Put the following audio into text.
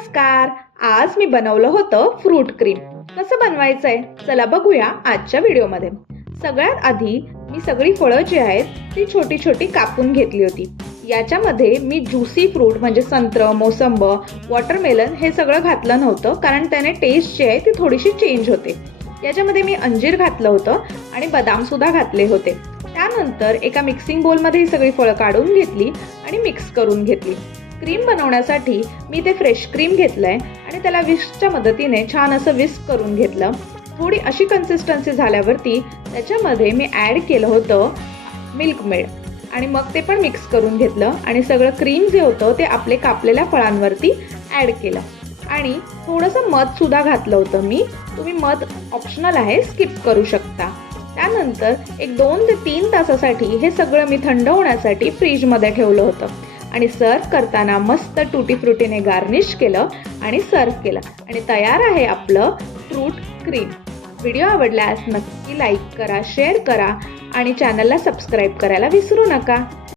नमस्कार. आज मी बनवलं होतं फ्रूट क्रीम. कसं बनवायचंय चला बघूया आजच्या व्हिडिओमध्ये. सगळ्यात आधी मी सगळी फळं जी आहेत ती छोटी छोटी कापून घेतली होती. याच्यामध्ये मी ज्युसी फ्रूट म्हणजे संत्र, मोसंब, वॉटरमेलन हे सगळं घातलं नव्हतं, कारण त्याने टेस्ट जी आहे ती थोडीशी चेंज होते. याच्यामध्ये मी अंजीर घातलं होतं आणि बदाम सुद्धा घातले होते. त्यानंतर एका मिक्सिंग बोलमध्ये ही सगळी फळं काढून घेतली आणि मिक्स करून घेतली. क्रीम बनवण्यासाठी मी ते फ्रेश क्रीम घेतलंय आणि त्याला विस्कच्या मदतीने छान असं विस्क करून घेतलं. थोडी अशी कन्सिस्टन्सी झाल्यावरती त्याच्यामध्ये मी ॲड केलं होतं मिल्क मेड आणि मग ते पण मिक्स करून घेतलं आणि सगळं क्रीम जे होतं ते आपले कापलेल्या फळांवरती ॲड केलं आणि थोडंसं मध सुद्धा घातलं होतं मी. तुम्ही मध ऑप्शनल आहे, स्किप करू शकता. त्यानंतर एक 2 ते 3 तासासाठी हे सगळं मी थंड होण्यासाठी फ्रीजमध्ये ठेवलं होतं आणि सर्व करताना मस्त टुटी फ्रुटीने गार्निश केलं आणि सर्व केलं आणि तयार आहे आपलं फ्रूट क्रीम. व्हिडिओ आवडल्यास नक्की लाईक करा, शेअर करा आणि चॅनलला सबस्क्राईब करायला विसरू नका.